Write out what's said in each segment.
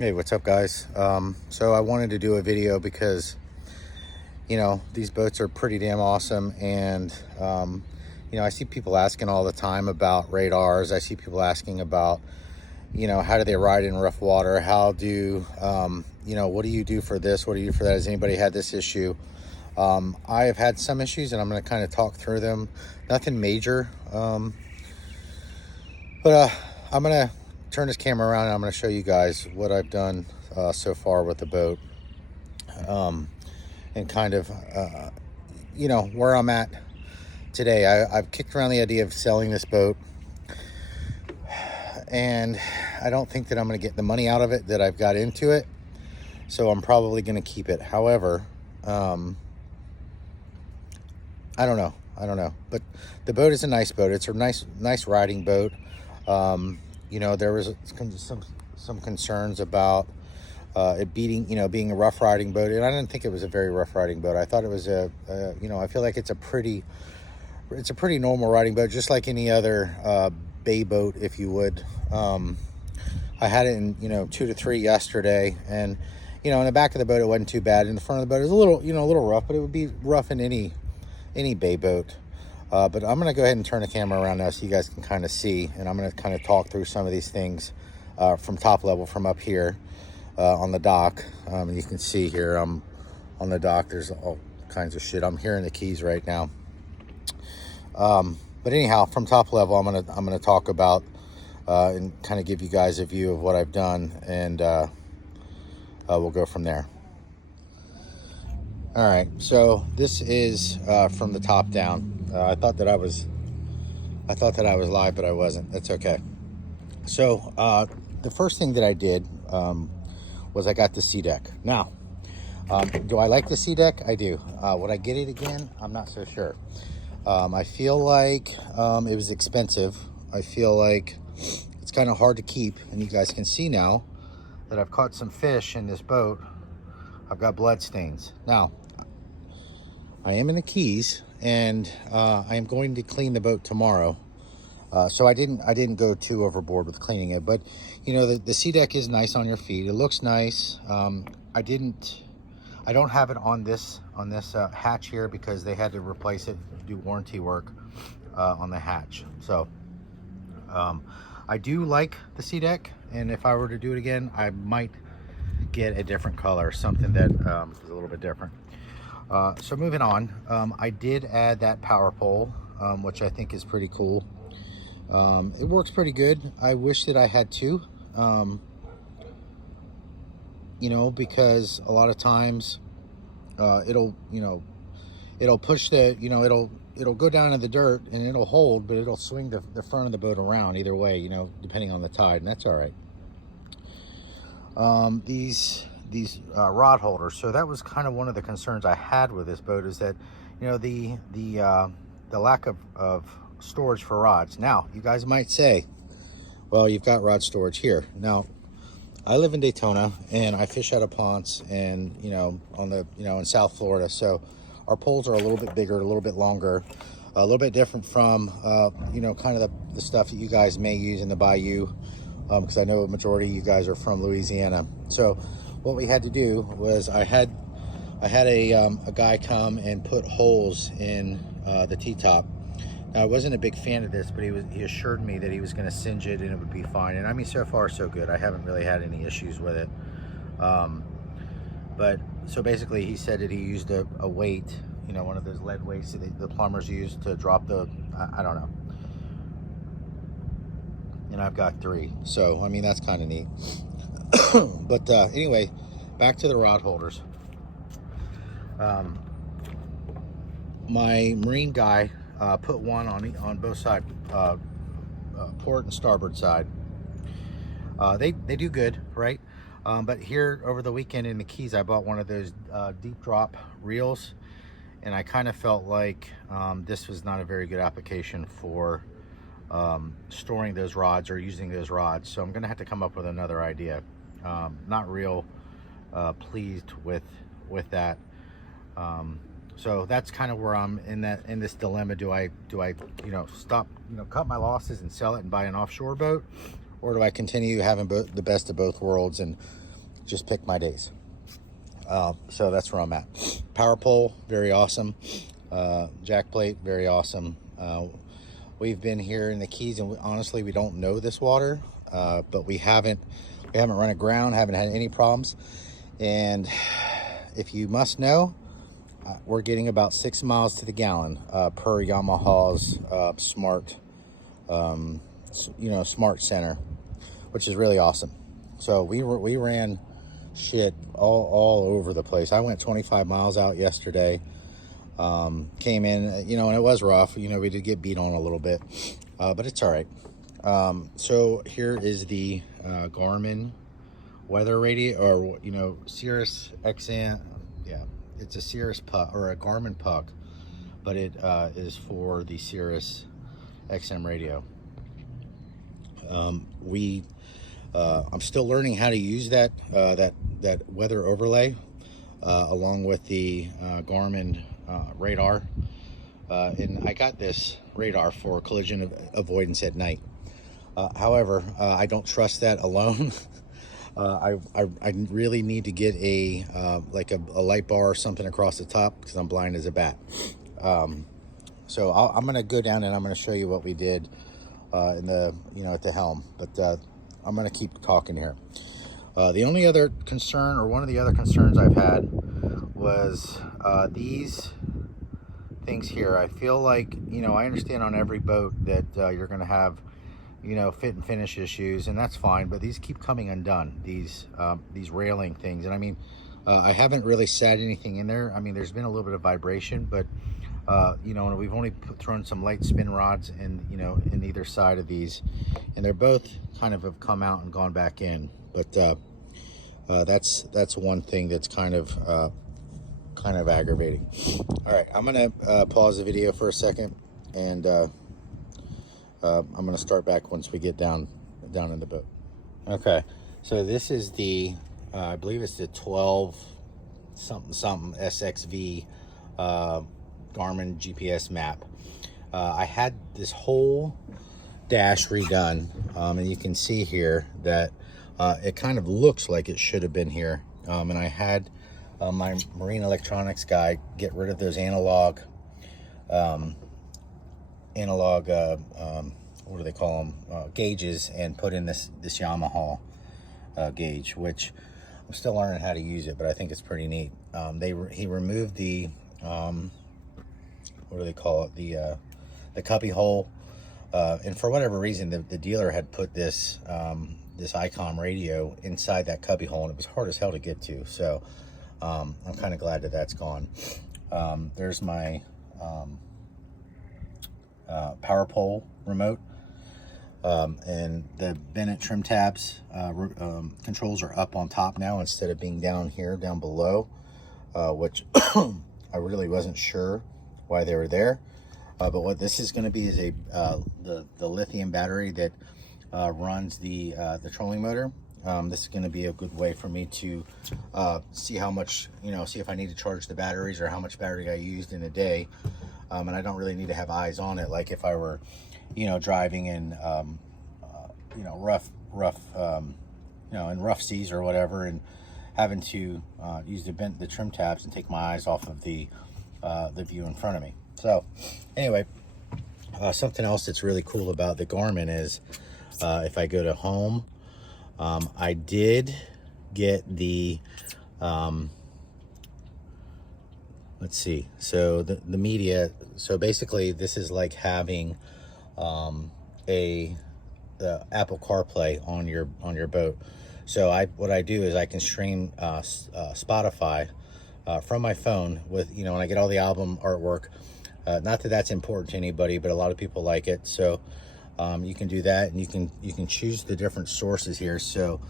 Hey, what's up, guys? So I wanted to do a video because, these boats are pretty damn awesome. And, I see people asking all the time about radars. I see people asking about, how do they ride in rough water? How do, what do you do for this? What do you do for that? Has anybody had this issue? I have had some issues, and I'm going to kind of talk through them. Nothing major. But I'm going to turn this camera around and I'm going to show you guys what I've done so far with the boat, and kind of, where I'm at today. I've kicked around the idea of selling this boat, and I don't think that I'm going to get the money out of it that I've got into it. So I'm probably going to keep it. However, I don't know. But the boat is a nice boat. It's a nice riding boat. There was some concerns about it being a rough riding boat, and I didn't think it was a very rough riding boat. I thought it was I feel like it's a pretty normal riding boat, just like any other bay boat, if you would. I had it in 2 to 3 yesterday, and in the back of the boat it wasn't too bad. In the front of the boat it was a little rough, but it would be rough in any bay boat. But I'm going to go ahead and turn the camera around now so you guys can kind of see, and I'm going to kind of talk through some of these things from top level, from up here on the dock. You can see here I'm on the dock. There's all kinds of shit. I'm here in the Keys right now. But anyhow, from top level, I'm gonna talk about and kind of give you guys a view of what I've done, and we'll go from there. All right, so this is from the top down. I thought that I was live, but I wasn't. That's okay. So the first thing that I did was I got the Seadek. Now, do I like the Seadek? I do. Would I get it again? I'm not so sure. I feel like it was expensive. I feel like it's kind of hard to keep, and you guys can see now that I've caught some fish in this boat. I've got blood stains. Now, I am in the Keys, and I am going to clean the boat tomorrow. So I didn't go too overboard with cleaning it, but the Seadek is nice on your feet. It looks nice. I don't have it on this hatch here because they had to replace it, do warranty work on the hatch. So I do like the Seadek, and if I were to do it again, I might get a different color, something that is a little bit different. So moving on, I did add that power pole, which I think is pretty cool. It works pretty good. I wish that I had two, because a lot of times it'll push it'll go down in the dirt and it'll hold, but it'll swing the front of the boat around either way, depending on the tide, and that's all right. These rod holders, so that was kind of one of the concerns I had with this boat, is that the lack of storage for rods. Now you guys might say, well, you've got rod storage here. Now I live in Daytona and I fish out of Ponce, and in South Florida, so our poles are a little bit bigger, a little bit longer, a little bit different from kind of the stuff that you guys may use in the bayou, because I know a majority of you guys are from Louisiana. So what we had to do was I had a guy come and put holes in the T-top. Now, I wasn't a big fan of this, but he assured me that he was going to singe it and it would be fine. And I mean, so far so good. I haven't really had any issues with it. But so basically he said that he used a weight, one of those lead weights that the plumbers use to drop I don't know. And I've got 3. So, I mean, that's kind of neat. But anyway, back to the rod holders. My marine guy put one on both sides, port and starboard side. They do good, right? But here over the weekend in the Keys, I bought one of those deep drop reels, and I kind of felt like this was not a very good application for storing those rods or using those rods. So I'm gonna have to come up with another idea. Not real pleased with that. So that's kind of where I'm in this dilemma. Do I stop, cut my losses and sell it and buy an offshore boat, or do I continue having the best of both worlds and just pick my days. So that's where I'm at. Power pole, very awesome. Jack plate, very awesome. We've been here in the Keys, and honestly, we don't know this water, but we haven't run aground, haven't had any problems. And if you must know, we're getting about 6 miles to the gallon per Yamaha's smart, smart center, which is really awesome. So we ran shit all over the place. I went 25 miles out yesterday. Came in, and it was rough. We did get beat on a little bit, but it's all right. So here is the Garmin weather radio, or SiriusXM. Yeah, it's a Sirius puck or a Garmin puck, but it is for the SiriusXM radio. I'm still learning how to use that weather overlay along with the Garmin radar, and I got this radar for collision avoidance at night. However, I don't trust that alone. I really need to get a light bar or something across the top, because I'm blind as a bat. So I'm going to go down and I'm going to show you what we did at the helm. But I'm going to keep talking here. The only other concern, or one of the other concerns I've had, was these things here. I feel like, I understand on every boat that you're going to have, fit and finish issues, and that's fine, but these keep coming undone, these railing things. And I mean, I haven't really sat anything in there. I mean, there's been a little bit of vibration, but and we've only thrown some light spin rods in either side of these, and they're both kind of have come out and gone back in. But that's one thing that's kind of aggravating. All right, I'm gonna pause the video for a second, and I'm gonna start back once we get down in the boat. Okay, so this is the I believe it's the 12 something SXV Garmin GPS map. I had this whole dash redone, and you can see here that it kind of looks like it should have been here, and I had my marine electronics guy get rid of those analog what do they call them, gauges, and put in this Yamaha gauge, which I'm still learning how to use it, but I think it's pretty neat. He removed the what do they call it, the cubby hole, and for whatever reason the dealer had put this ICOM radio inside that cubby hole, and it was hard as hell to get to. So I'm kind of glad that that's gone. There's my power pole remote, and the Bennett trim tabs controls are up on top now instead of being down below, which I really wasn't sure why they were there. But what this is going to be is the lithium battery that runs the trolling motor. This is going to be a good way for me to see how much, see if I need to charge the batteries or how much battery I used in a day. And I don't really need to have eyes on it, like if I were, driving in, rough, in rough seas or whatever, and having to use the trim tabs and take my eyes off of the view in front of me. So anyway, something else that's really cool about the Garmin is if I go to home, I did get the let's see, so the media. So basically this is like having the Apple CarPlay on your boat. So what I do is I can stream Spotify from my phone with, when I get all the album artwork. Not that that's important to anybody, but a lot of people like it. So you can do that, and you can choose the different sources here. So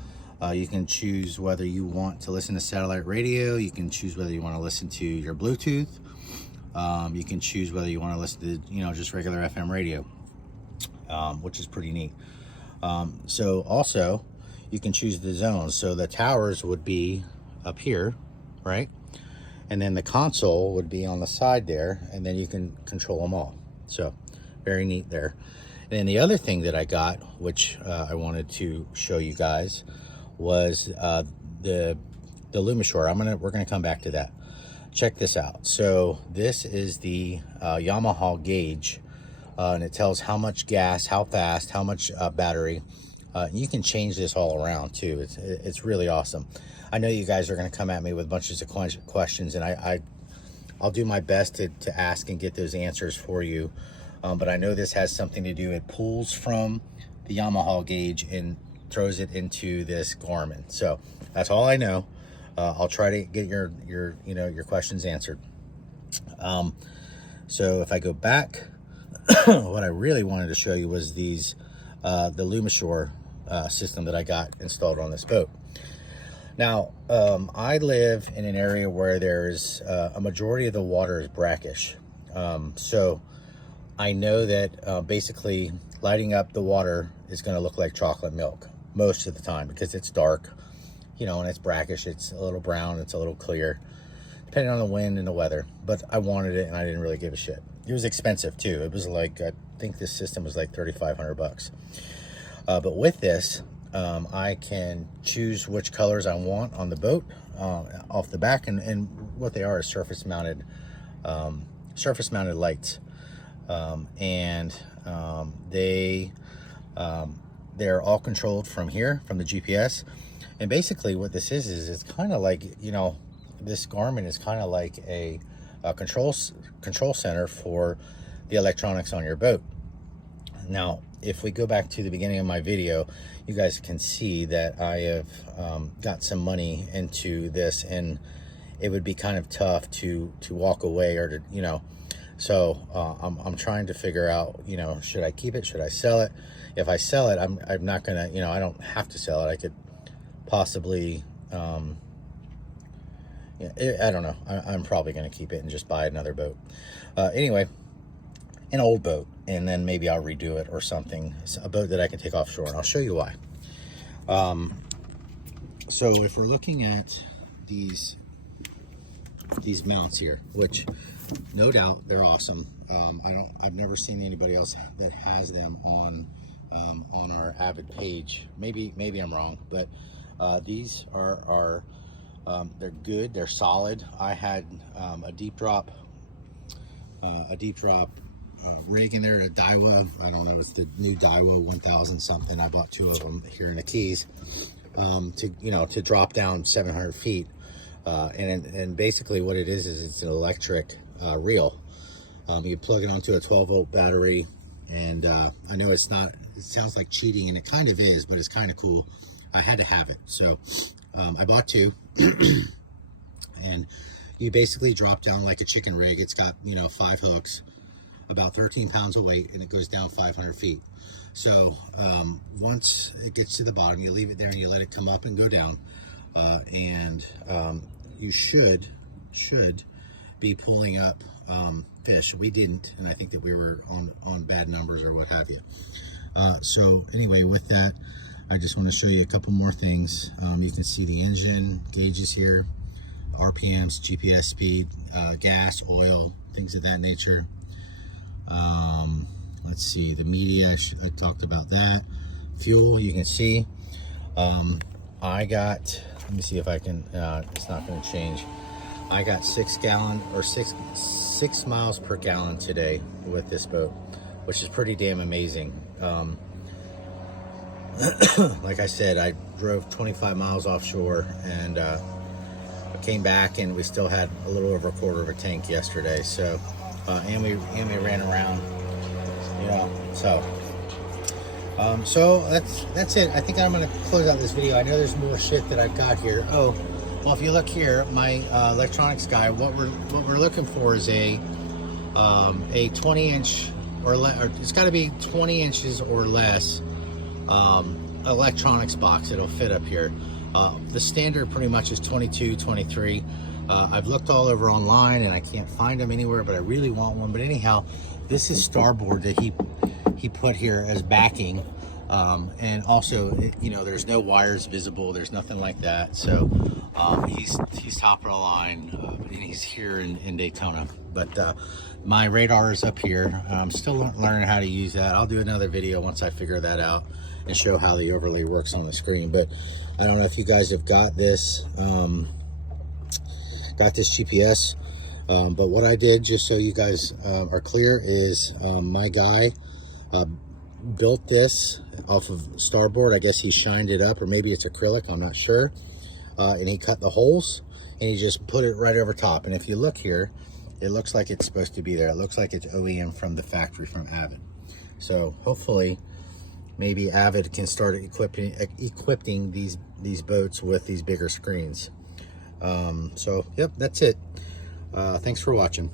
you can choose whether you want to listen to satellite radio. You can choose whether you want to listen to your Bluetooth. You can choose whether you want to listen to, just regular FM radio, which is pretty neat. So also you can choose the zones. So the towers would be up here, right? And then the console would be on the side there, and then you can control them all. So very neat there. And then the other thing that I got, which I wanted to show you guys, was Lumishore. We're gonna come back to that. Check this out. So this is the Yamaha gauge, and it tells how much gas, how fast, how much battery. You can change this all around too. It's really awesome. I know you guys are going to come at me with bunches of questions, and I'll do my best to ask and get those answers for you. But I know this has something to do. It pulls from the Yamaha gauge and throws it into this Garmin. So that's all I know. I'll try to get your questions answered. So if I go back, what I really wanted to show you was these the Lumishore system that I got installed on this boat. Now, I live in an area where there's a majority of the water is brackish. So I know that basically lighting up the water is going to look like chocolate milk most of the time because it's dark, and it's brackish. It's a little brown, it's a little clear, depending on the wind and the weather. But I wanted it, and I didn't really give a shit. It was expensive too. It was like, I think this system was like $3,500. But with this, I can choose which colors I want on the boat off the back, and what they are is surface mounted lights, they're all controlled from here, from the GPS. And basically what this is it's kind of like, this Garmin is kind of like a control center for the electronics on your boat. Now, if we go back to the beginning of my video, you guys can see that I have got some money into this, and it would be kind of tough to walk away or to, so I'm trying to figure out, should I keep it? Should I sell it? If I sell it, I'm not gonna, I don't have to sell it. I could possibly, I don't know. I'm probably gonna keep it and just buy another boat. Anyway, an old boat, and then maybe I'll redo it or something, a boat that I can take offshore, and I'll show you why. So if we're looking at these mounts here, which no doubt they're awesome. I've never seen anybody else that has them on our Avid page. Maybe I'm wrong, but these are they're good, they're solid. I had a deep drop rig in there, a Daiwa. I don't know, it's the new Daiwa 1000 something. I bought 2 of them here in the Keys to drop down 700 feet. And basically what it is it's an electric reel. You plug it onto a 12-volt battery, and I know it sounds like cheating, and it kind of is, but it's kind of cool. I had to have it, so I bought 2. And you basically drop down like a chicken rig. It's got 5 hooks, about 13 pounds of weight, and it goes down 500 feet. So once it gets to the bottom, you leave it there and you let it come up and go down, and you should be pulling up fish. We didn't, and I think that we were on bad numbers or what have you. So anyway, with that, I just want to show you a couple more things. You can see the engine gauges here, RPMs, GPS speed, gas, oil, things of that nature. Let's see, the media, I talked about that. Fuel, you can see. I got, let me see if I can, it's not going to change. I got 6 miles per gallon today with this boat, which is pretty damn amazing. Like I said, I drove 25 miles offshore, and I came back, and we still had a little over a quarter of a tank yesterday. So, and we ran around, so. So that's it. I think I'm going to close out this video. I know there's more shit that I've got here. Oh, well, if you look here, my electronics guy, what we're looking for is a 20-inch or less, or it's got to be 20 inches or less electronics box. It'll fit up here. The standard pretty much is 22, 23. I've looked all over online and I can't find them anywhere, but I really want one. But anyhow, this is starboard that he put here as backing, and also, there's no wires visible, there's nothing like that. So he's top of the line, and he's here in Daytona. But my radar is up here. I'm still learning how to use that. I'll do another video once I figure that out, and show how the overlay works on the screen. But I don't know if you guys have got this GPS, but what I did, just so you guys are clear, is my guy built this off of starboard. I guess he shined it up, or maybe it's acrylic, I'm not sure. And he cut the holes and he just put it right over top. And if you look here, it looks like it's supposed to be there. It looks like it's OEM from the factory, from Avid. So hopefully maybe Avid can start equipping these boats with these bigger screens. So yep, that's it. Thanks for watching.